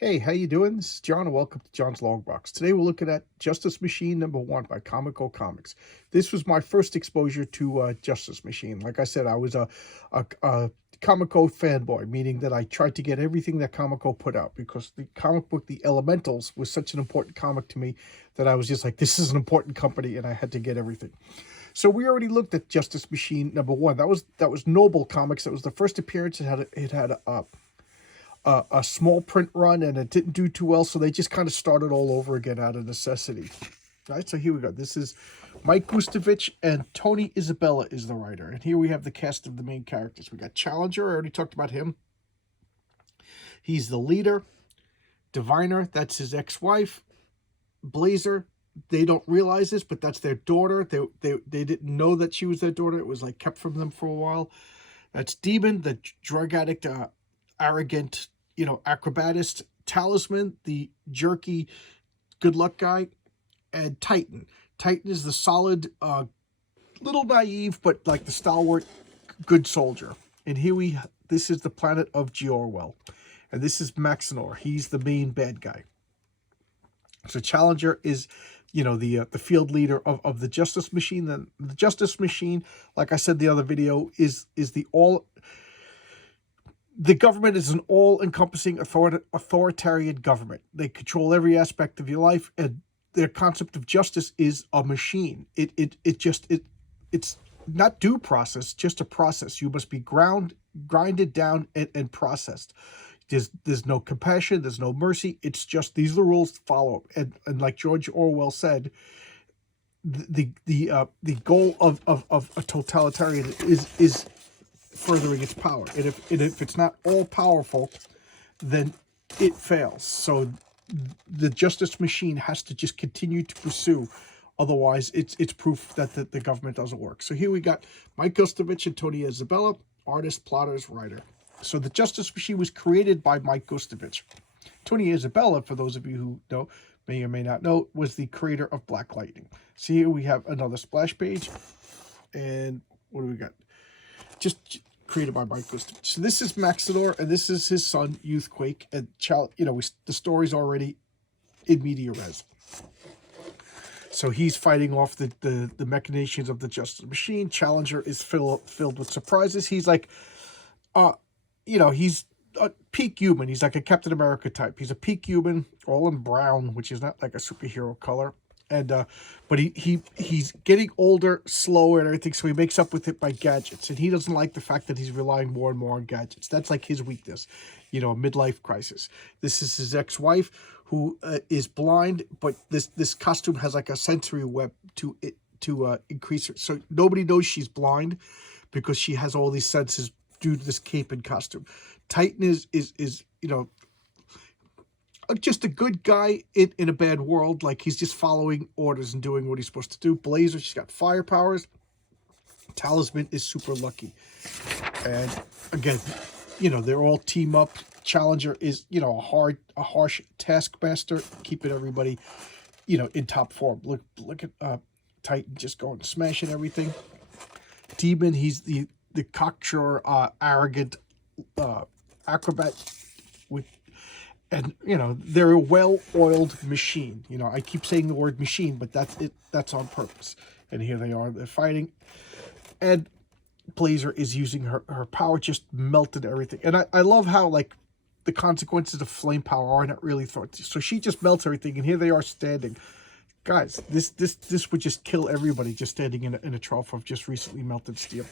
Hey, how you doing? This is John, and welcome to John's Long Box. Today we're looking at Justice Machine #1 by Comico Comics. This was my first exposure to Justice Machine. Like I said, I was a Comico fanboy, meaning that I tried to get everything that Comico put out because the comic book, The Elementals, was such an important comic to me that I was just like, this is an important company, and I had to get everything. So we already looked at Justice Machine #1. That was Noble Comics. That was the first appearance. It had a small print run and it didn't do too well, so they just kind of started all over again out of necessity. All right, so here we go. This is Mike Gustovich, and Tony Isabella is the writer. And here we have the cast of the main characters. We got Challenger, I already talked about him. He's the leader. Diviner, that's his ex-wife. Blazer, they don't realize this, but that's their daughter. They didn't know that she was their daughter. It was like kept from them for a while. That's Demon, the drug addict, arrogant, acrobatist. Talisman, the jerky good luck guy. And Titan. Titan is the solid, little naive, but like the stalwart good soldier. And this is the planet of Georwell. And this is Maxinor. He's the main bad guy. So Challenger is, the field leader of the Justice Machine. Then the Justice Machine, like I said the other video, is the government is an all-encompassing authoritarian government. They control every aspect of your life, and their concept of justice is a machine. It's not due process, just a process. You must be grinded down and processed. There's no compassion, there's no mercy. It's just these are the rules to follow. And like George Orwell said, the goal of a totalitarian is furthering its power. And if it's not all powerful, then it fails. So the Justice Machine has to just continue to pursue. Otherwise, it's proof that the government doesn't work. So here we got Mike Gustovich and Tony Isabella, artist, plotters, writer. So the Justice Machine was created by Mike Gustovich. Tony Isabella, for those of you who know, may or may not know, was the creator of Black Lightning. So here we have another splash page. And what do we got? Just created by Mike Gustovich. So this is Maxinor, and this is his son, Youthquake. And the story's already in media res. So he's fighting off the machinations of the Justice Machine. Challenger is filled with surprises. He's like, he's a peak human. He's like a Captain America type. He's a peak human, all in brown, which is not like a superhero color. And but he's getting older, slower, and everything, so he makes up with it by gadgets. And he doesn't like the fact that he's relying more and more on gadgets. That's like his weakness, a midlife crisis. This is his ex-wife, who is blind, but this costume has like a sensory web to increase her. So nobody knows she's blind because she has all these senses due to this cape and costume. Titan is just a good guy in a bad world. Like, he's just following orders and doing what he's supposed to do. Blazer, she's got fire powers. Talisman is super lucky. And again, they're all team up. Challenger is, a harsh taskmaster, keeping everybody, in top form. Look at Titan just going smashing everything. Demon, he's the cocksure, arrogant acrobat with. And, they're a well-oiled machine. I keep saying the word machine, but that's it. That's on purpose. And here they are. They're fighting. And Blazer is using her power, just melted everything. And I love how, like, the consequences of flame power are not really thought. So she just melts everything, and here they are standing. Guys, this would just kill everybody just standing in a trough of just recently melted steel.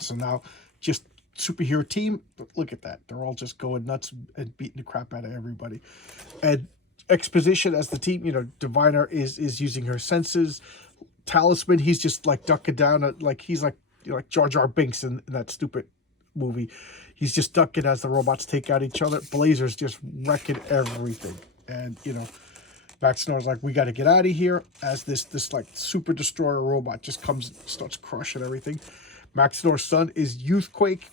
So now, just superhero team, look at that. They're all just going nuts and beating the crap out of everybody. And exposition as the team, Diviner is using her senses. Talisman, he's just like ducking down, like he's like Jar Jar Binks in that stupid movie. He's just ducking as the robots take out each other. Blazer's just wrecking everything. And Maxinor's like, we got to get out of here, as this like super destroyer robot just comes and starts crushing everything. Maxinor's son is Youthquake.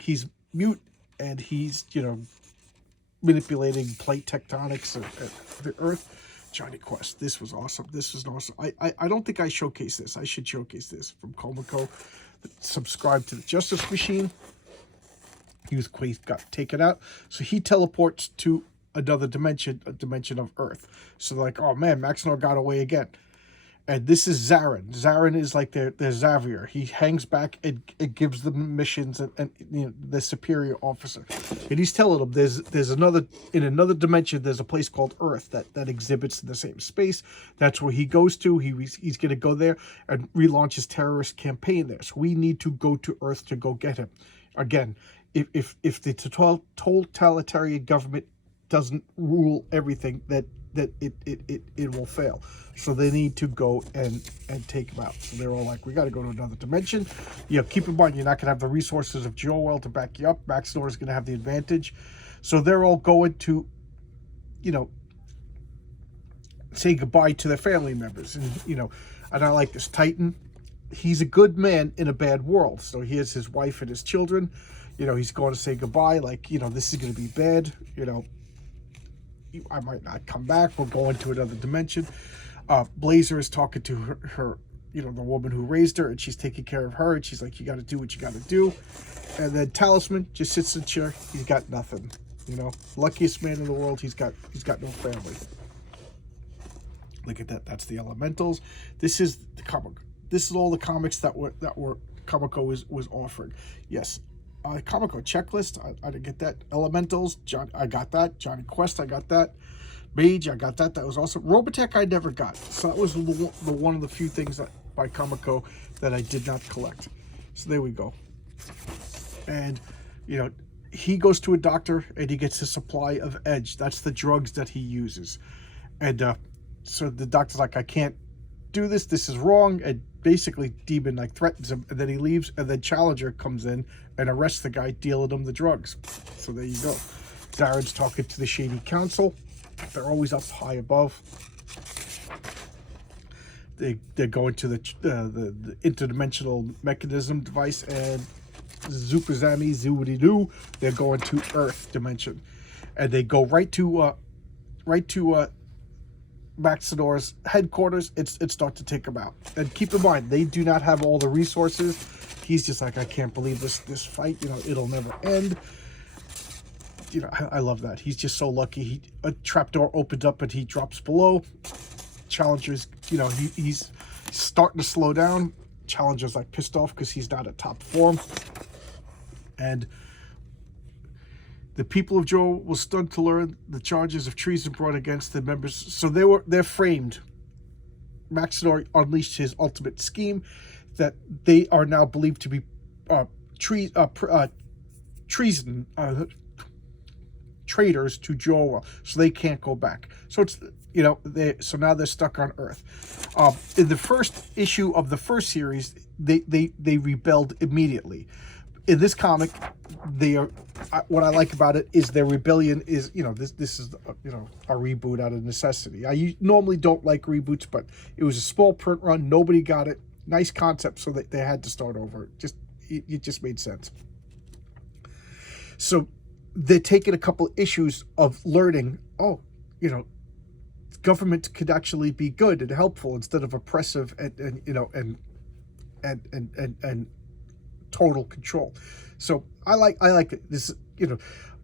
He's mute, and he's, manipulating plate tectonics of the Earth. Johnny Quest, this was awesome. This was awesome. I don't think I showcased this. I should showcase this from Comico. Subscribe to the Justice Machine. he got taken out, so he teleports to another dimension, a dimension of Earth. So they're like, oh man, Maxinor got away again. And this is Zarin. Zarin is like their Xavier. He hangs back and gives them missions and you know, the superior officer. And he's telling them there's another, in another dimension, there's a place called Earth that exhibits in the same space. That's where he goes to. He's going to go there and relaunch his terrorist campaign there. So we need to go to Earth to go get him. Again, if the totalitarian government doesn't rule everything, that it will fail. So they need to go and take him out. So they're all like, we got to go to another dimension. You know, keep in mind, you're not going to have the resources of Jor-El to back you up. Maxinor is going to have the advantage. So they're all going to, you know, say goodbye to their family members. And, you know, and I like this Titan. He's a good man in a bad world. So he has his wife and his children. You know, he's going to say goodbye. Like, you know, this is going to be bad. You know, I might not come back. We'll go into another dimension. Blazer is talking to her, you know, the woman who raised her, and she's taking care of her, and she's like, you got to do what you got to do. And then Talisman just sits in the chair. He's got nothing, you know. Luckiest man in the world. He's got no family. Look at that. That's the Elementals. This is the comic. This is all the comics that were Comico was offering. Yes. Comico checklist, I didn't get that. Elementals, I got that. Johnny Quest, I got that. Mage, I got that. That was awesome. Robotech, I never got. So that was the one of the few things that by Comico that I did not collect. So there we go. And, you know, he goes to a doctor and he gets a supply of Edge. That's the drugs that he uses. And so the doctor's like, I can't do this. This is wrong. And basically Demon like threatens him, and then he leaves, and then Challenger comes in and arrests the guy dealing him the drugs. So there you go. Zarin's talking to the Shady Council. They're always up high above. They're going to the interdimensional mechanism device, and Zupazami Zubididu, they're going to Earth dimension, and they go right to Maxinor's headquarters. It starts to take him out. And keep in mind, they do not have all the resources. He's just like, I can't believe this fight. You know, it'll never end. You know, I love that. He's just so lucky. A trapdoor opens up and he drops below. Challenger's, you know, he's starting to slow down. Challenger's like pissed off because he's not at top form. And the people of Jor will stunned to learn the charges of treason brought against the members. So they're framed. Maxinor unleashed his ultimate scheme that they are now believed to be treason traitors to Jor-El, so they can't go back. So it's, you know, so now they're stuck on Earth. In the first issue of the first series, they rebelled immediately. In this comic, they are. What I like about it is their rebellion is, you know, this is you know, a reboot out of necessity. I normally don't like reboots, but it was a small print run. Nobody got it. Nice concept, so that they had to start over. It just made sense. So they're taking a couple of issues of learning. Oh, you know, government could actually be good and helpful instead of oppressive and you know and total control. So I like it. This, you know,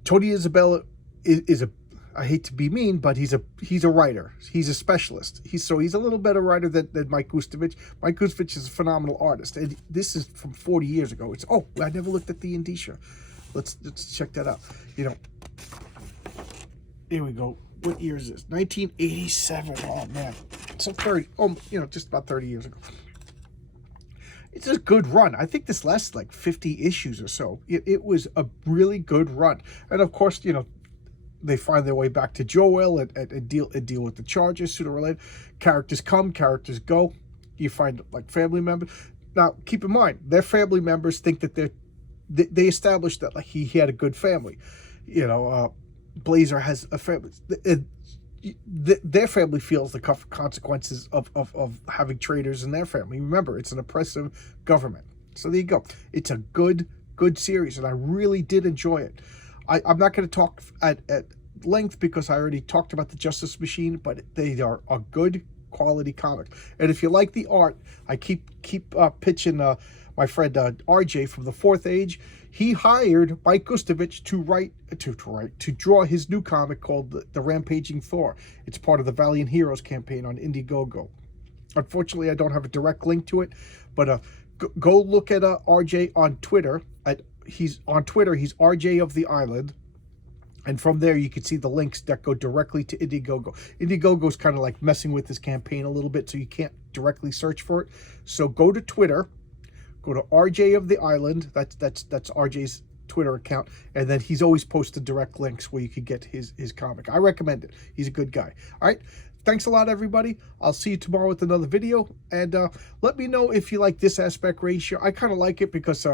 Tony Isabella is a, I hate to be mean, but he's a writer. He's a specialist. He's a little better writer than Mike Gustovich. Mike Gustovich is a phenomenal artist, and this is from 40 years ago. It's, oh, I never looked at the Indicia. Let's check that out. You know, here we go. What year is this? 1987. Oh man, so 30. Oh, you know, just about 30 years ago. It's a good run. I think this lasted like 50 issues or so. It was a really good run, and of course, you know, they find their way back to Jor-El and deal with the charges sooner or later. Characters come, characters go. You find like family members. Now, keep in mind, their family members think that they established that like he had a good family. You know, Blazer has a family. Their family feels the consequences of having traitors in their family. Remember, it's an oppressive government. So there you go. It's a good series, and I really did enjoy it. I'm not going to talk at length because I already talked about the Justice Machine, but they are a good quality comic. And if you like the art, I keep pitching my friend RJ from the Fourth Age. He hired Mike Gustovich to draw his new comic called the Rampaging Thor. It's part of the Valiant Heroes campaign on Indiegogo. Unfortunately, I don't have a direct link to it, but go look at RJ on Twitter. He's on Twitter. He's RJ of the Island. And from there, you can see the links that go directly to Indiegogo. Indiegogo is kind of like messing with this campaign a little bit, so you can't directly search for it. So go to Twitter, go to RJ of the Island. That's RJ's Twitter account, and then he's always posted direct links where you can get his comic. I recommend it. He's a good guy. All right. Thanks a lot, everybody. I'll see you tomorrow with another video, and let me know if you like this aspect ratio. I kind of like it because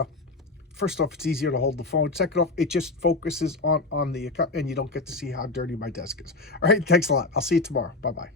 first off, it's easier to hold the phone. Second off, it just focuses on the account, and you don't get to see how dirty my desk is. All right, thanks a lot. I'll see you tomorrow. Bye-bye.